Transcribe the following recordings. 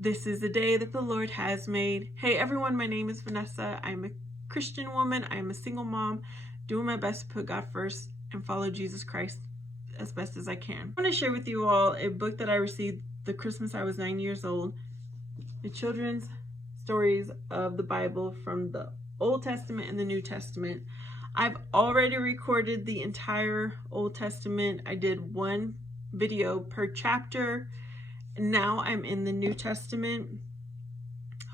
This is the day that the Lord has made. Hey everyone, my name is Vanessa. I'm a Christian woman. I'm a single mom, doing my best to put God first and follow Jesus Christ as best as I can. I want to share with you all a book that I received the Christmas I was 9 years old. The children's stories of the Bible from the Old Testament and the New Testament. I've already recorded the entire Old Testament. I did one video per chapter. Now I'm in the New Testament.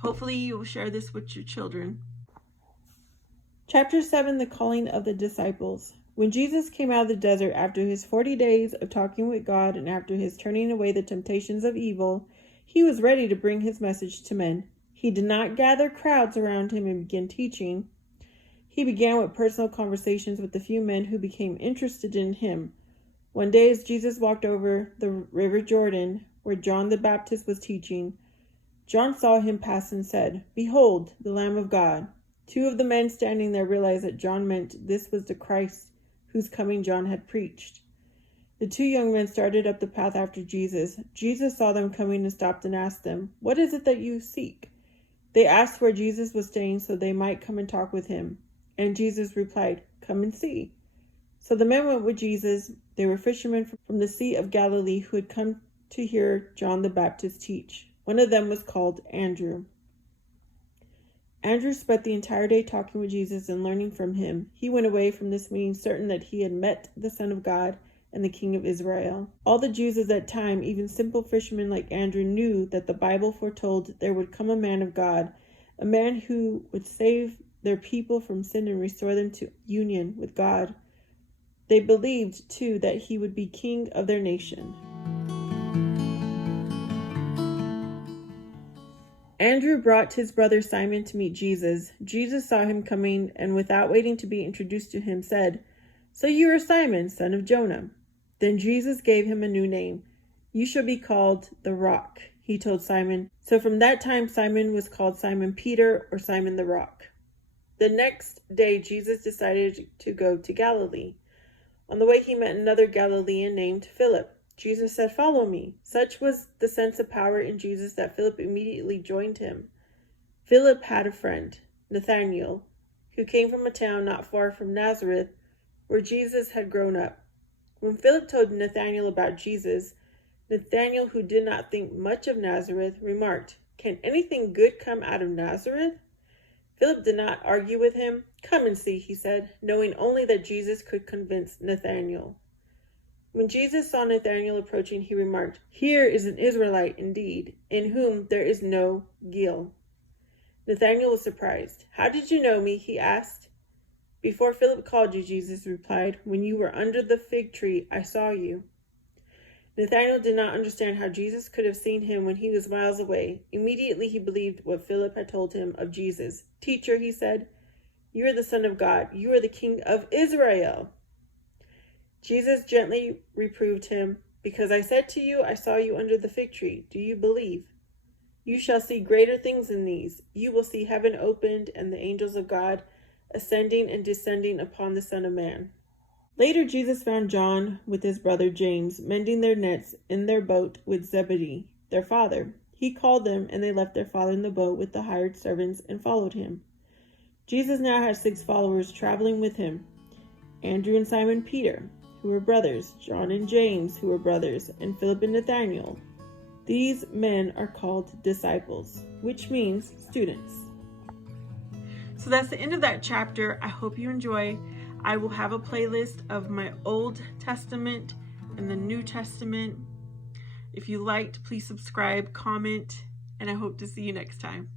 Hopefully you will share this with your children. Chapter 7, the calling of the disciples. When Jesus came out of the desert after his 40 days of talking with God and after his turning away the temptations of evil, he was ready to bring his message to men. He did not gather crowds around him and begin teaching. He began with personal conversations with the few men who became interested in him. One day as Jesus walked over the river Jordan, where John the Baptist was teaching, John saw him pass and said, "Behold, the Lamb of God." Two of the men standing there realized that John meant this was the Christ whose coming John had preached. The two young men started up the path after Jesus. Jesus saw them coming and stopped and asked them, "What is it that you seek?" They asked where Jesus was staying so they might come and talk with him. And Jesus replied, "Come and see." So the men went with Jesus. They were fishermen from the Sea of Galilee who had come to hear John the Baptist teach. One of them was called Andrew. Andrew spent the entire day talking with Jesus and learning from him. He went away from this meeting certain that he had met the Son of God and the King of Israel. All the Jews at that time, even simple fishermen like Andrew, knew that the Bible foretold there would come a man of God, a man who would save their people from sin and restore them to union with God. They believed, too, that he would be king of their nation. Andrew brought his brother Simon to meet Jesus. Jesus saw him coming and without waiting to be introduced to him said, "So you are Simon, son of Jonah." Then Jesus gave him a new name. "You shall be called the Rock," he told Simon. So from that time Simon was called Simon Peter, or Simon the Rock. The next day Jesus decided to go to Galilee. On the way he met another Galilean named Philip. Jesus said, "Follow me." Such was the sense of power in Jesus that Philip immediately joined him. Philip had a friend, Nathanael, who came from a town not far from Nazareth, where Jesus had grown up. When Philip told Nathanael about Jesus, Nathanael, who did not think much of Nazareth, remarked, "Can anything good come out of Nazareth?" Philip did not argue with him. "Come and see," he said, knowing only that Jesus could convince Nathanael. When Jesus saw Nathanael approaching, he remarked, "Here is an Israelite indeed, in whom there is no guile." Nathanael was surprised. "How did you know me?" he asked. "Before Philip called you," Jesus replied. "When you were under the fig tree, I saw you." Nathanael did not understand how Jesus could have seen him when he was miles away. Immediately he believed what Philip had told him of Jesus. "Teacher," he said, "you are the Son of God. You are the King of Israel." Jesus gently reproved him, "Because I said to you, I saw you under the fig tree. Do you believe? You shall see greater things than these. You will see heaven opened and the angels of God ascending and descending upon the Son of Man." Later, Jesus found John with his brother James mending their nets in their boat with Zebedee, their father. He called them, and they left their father in the boat with the hired servants and followed him. Jesus now had 6 followers traveling with him: Andrew and Simon Peter, who were brothers, John and James, who were brothers, and Philip and Nathanael. These men are called disciples, which means students. So that's the end of that chapter. I hope you enjoy. I will have a playlist of my Old Testament and the New Testament. If you liked, please subscribe, comment, and I hope to see you next time.